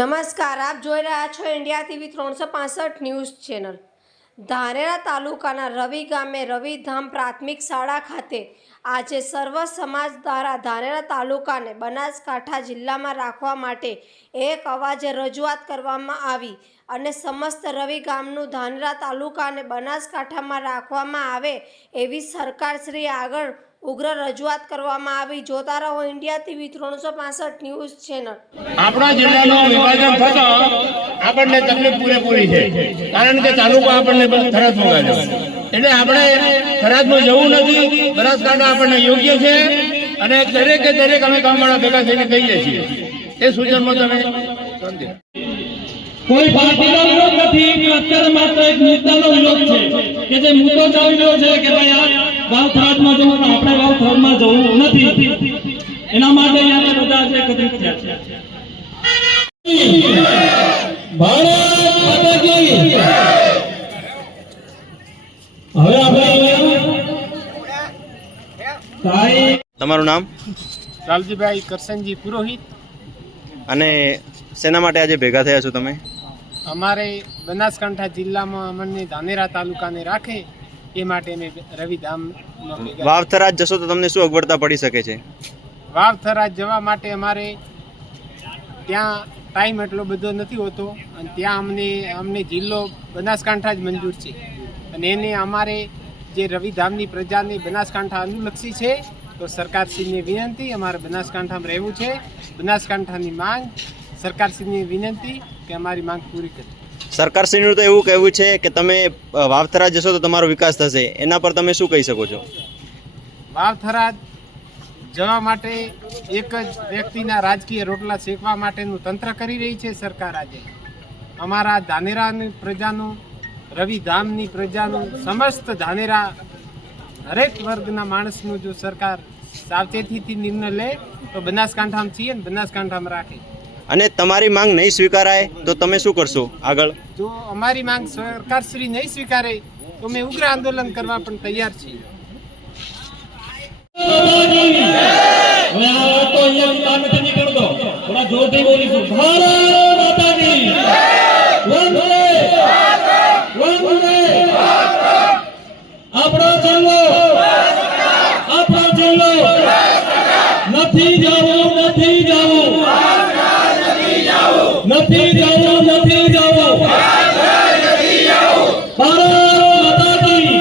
નમસ્કાર, આપ જોઈ રહ્યા છો ઇન્ડિયા ટીવી ત્રણસો પાસઠ ન્યૂઝ ચેનલ. ધાનેરા તાલુકાના રવિ ગામે રવિધામ પ્રાથમિક શાળા ખાતે આજે સર્વ સમાજ દ્વારા ધાનેરા તાલુકાને બનાસકાંઠા જિલ્લામાં રાખવા માટે એક અવાજે રજૂઆત કરવામાં આવી અને સમસ્ત રવિ ગામનું ધાનેરા તાલુકાને બનાસકાંઠામાં રાખવામાં આવે એવી સરકારશ્રી આગળ ઉગ્ર રજૂઆત કરવામાં આવી. જોતા રહો ઇન્ડિયા ટીવી ત્રણસો પાસઠ ન્યૂઝ ચેનલ. આપણા જિલ્લાનું વિભાજન થતો આપણને તકલીફ પૂરેપૂરી છે. કારણ કે તાલુકો આપણને થરાદમાં ગાલ્યો એટલે આપણે થરાદમાં જવું નથી. બનાસકાંઠા આપણને યોગ્ય છે. અને દરેકે દરેક અમે ગામવાળા ભેગા થઈને કહીએ છીએ. એ સૂચનમાં તમે કોઈ પાર્ટીનો વિરોધ નથી. અત્યારે માત્ર એક મુદ્દાનો વિરોધ છે કે જે મુદ્દો ચાલી રહ્યો છે કે ભાઈ આ વાવથરાજમાં જવું પણ આપણે વાવથરાજમાં જવું નથી. એના માટે અહીંયા બધા આજે એકત્રિત થયા છે. હવે આપણે તમારું નામ? લાલજીભાઈ કરસનજી પુરોહિત. અને શેના માટે આજે ભેગા થયા છો તમે? અમારે બનાસકાંઠા જિલ્લામાં અમને ધાનેરા તાલુકાને રાખે એ માટે અમે રવિધામ વાવથરાજ જશો તો તમને શું અગવડતા પડી શકે છે? વાવથરા જવા માટે અમારે ત્યાં ટાઈમ એટલો બધો નથી હોતો અને ત્યાં અમને અમને જિલ્લો બનાસકાંઠા જ મંજૂર છે. અને એને અમારે જે રવિધામની પ્રજાને બનાસકાંઠા અનુલક્ષી છે તો સરકારશ્રીને વિનંતી અમારે બનાસકાંઠામાં રહેવું છે. બનાસકાંઠાની માંગ સરકારશ્રીને વિનંતી કે અમારી માંગ પૂરી કરે. સરકારશ્રીનું તો એવું કહેવું છે કે તમે વાવથરા જશો તો તમારો વિકાસ થશે. એના પર તમે શું કહી શકો છો? વાવથરા જવા માટે એક જ વ્યક્તિના રાજકીય રોટલા શેકવા માટેનું તંત્ર કરી રહી છે સરકાર આજે. અમારા ધાનેરાની પ્રજાનું રવિધામની પ્રજાનું, સમસ્ત ધાનેરા હરેક વર્ગના માણસનું જો સરકાર સાવચેતીથી નિર્ણય લે, તો બનાસકાંઠામાં છીએ ને બનાસકાંઠામાં રાખે. અને તમારી માંગ નહીં સ્વીકારાય તો તમે શું કરશો? આગળ. જો અમારી માંગ સરકારશ્રી નહીં સ્વીકારે તો અમે ઉગ્ર આંદોલન કરવા પણ તૈયાર છીએ. હવે આ વાત તો અહીંયાથી બહાર નથી નીકળતો થોડા જોરથી બોલીશું ભારત માતા કી વંદે વંદે આપણો જિલ્લો આપણો જિલ્લો નથી જવું નથી જવું નથી જવું નથી જવું ભારત માતા કી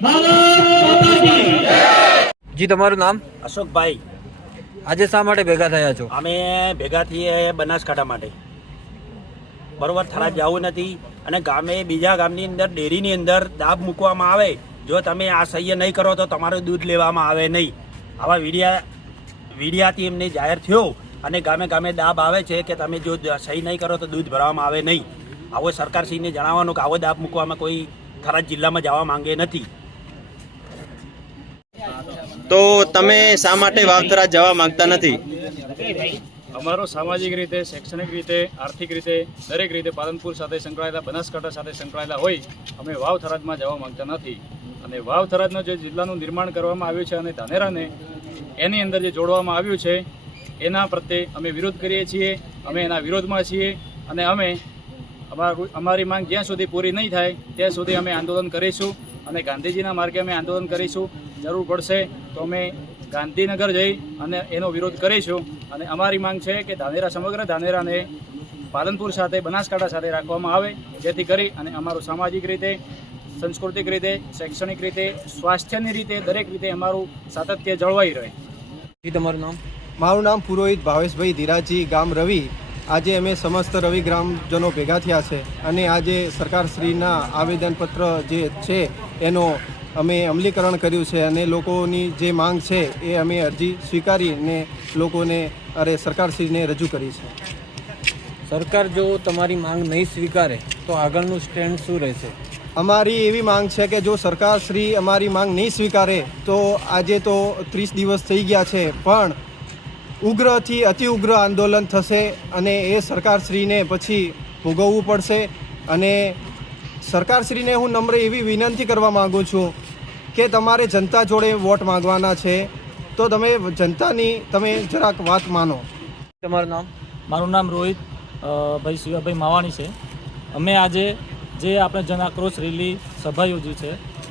ભારત માતા કી જી તમારું નામ? અશોકભાઈ. આજે શા માટે ભેગા થયા છો? અમે ભેગા થઈએ બનાસકાંઠા માટે. બરોબર થરાદ જવું નથી અને ગામે બીજા ગામની અંદર ડેરીની અંદર દાબ મૂકવામાં આવે. જો તમે આ સહ્ય નહીં કરો તો તમારું દૂધ લેવામાં આવે નહીં. આવા વીડિયા વીડિયાથી એમને જાહેર થયો અને ગામે ગામે દાબ આવે છે કે તમે જો સહી નહીં કરો તો દૂધ ભરવામાં આવે નહીં. આવો સરકારશ્રીને જણાવવાનું કે આવો દાબ મૂકવામાં કોઈ થરાદ જિલ્લામાં જવા માંગે નથી. તો તમે શા માટે વાવથરાજ જવા માંગતા નથી? અમારો સામાજિક રીતે, શૈક્ષણિક રીતે, આર્થિક રીતે, દરેક રીતે પાલનપુર સાથે સંકળાયેલા, બનાસકાંઠા સાથે સંકળાયેલા હોય, અમે વાવ થરાદમાં જવા માંગતા નથી. અને વાવ થરાદનું જે જિલ્લાનું નિર્માણ કરવામાં આવ્યું છે અને ધાનેરાને એની અંદર જે જોડવામાં આવ્યું છે, એના પ્રત્યે અમે વિરોધ કરીએ છીએ, અમે એના વિરોધમાં છીએ, અને અમે અમારી માંગ જ્યાં સુધી પૂરી નહીં થાય, ત્યાં સુધી અમે આંદોલન કરીશું. અને ગાંધીજીના માર્ગે અમે આંદોલન કરીશું. જરૂર પડશે તો અમે ગાંધીનગર જઈ અને એનો વિરોધ કરીશું. અને અમારી માંગ છે કે ધાનેરા, સમગ્ર ધાનેરાને પાલનપુર સાથે, બનાસકાંઠા સાથે રાખવામાં આવે, જેથી કરી અને અમારું સામાજિક રીતે, સાંસ્કૃતિક રીતે, શૈક્ષણિક રીતે, સ્વાસ્થ્યની રીતે, દરેક રીતે અમારું સાતત્ય જળવાઈ રહે. તમારું નામ? મારું નામ પુરોહિત ભાવેશભાઈ ધીરાજી ગામ રવિ. આજે અમે સમસ્ત રવિ ગ્રામજનો ભેગા થયા છે અને આજે સરકારશ્રીના આવેદનપત્ર જે છે એનો અમે અમલીકરણ કર્યું છે અને લોકોની જે માંગ છે એ અમે અરજી સ્વીકારીને લોકોને અરે સરકારશ્રીને રજૂ કરી છે. સરકાર જો તમારી માંગ નહીં સ્વીકારે તો આગળનું સ્ટેન્ડ શું રહેશે? અમારી એવી માંગ છે કે જો સરકારશ્રી અમારી માંગ નહીં સ્વીકારે તો આજે તો ત્રીસ દિવસ થઈ ગયા છે પણ ઉગ્રથી અતિ ઉગ્ર આંદોલન થશે અને એ સરકારશ્રીને પછી ભોગવવું પડશે. અને સરકારશ્રીને હું નમ્ર એવી વિનંતી કરવા માગું છું કે તમારે જનતા જોડે વોટ માંગવાના છે. તો તમે જનતાની તમે જરાક વાત માનો. તમારું નામ? મારું નામ રોહિત ભાઈ શિવાભાઈ માવાણી છે. અમે આજે જે આપણે જન આક્રોશ રેલી સભા યોજી છે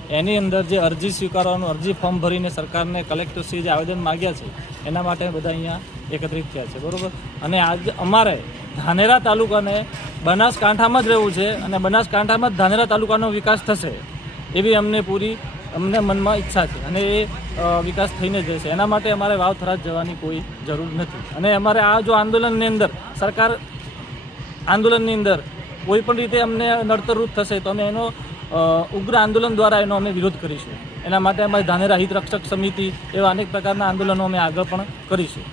એની અંદર જે અરજી સ્વીકારવાનું, અરજી ફોર્મ ભરીને સરકારને કલેક્ટરશ્રી જે આવેદન માગ્યા છે, એના માટે બધા અહીંયા એકત્રિત થયા છે, બરાબર? અને આજ અમારે ધાનેરા તાલુકાને બનાસકાંઠામાં જ રહેવું છે અને બનાસકાંઠામાં જ ધાનેરા તાલુકાનો વિકાસ થશે એવી અમને પૂરી, અમને મનમાં ઈચ્છા છે અને એ વિકાસ થઈને જ રહેશે. એના માટે અમારે વાવ થરાદ જવાની કોઈ જરૂર નથી. અને અમારે આ જો આંદોલનની અંદર, સરકાર આંદોલનની અંદર કોઈ પણ રીતે અમને નડતરરૂપ થશે તો અમે એનો ઉગ્ર આંદોલન દ્વારા એનો અમે વિરોધ કરીશું. એના માટે અમારી ધાનેરા હિત રક્ષક સમિતિ એવા અનેક પ્રકારના આંદોલનો અમે આગળ પણ કરીશું.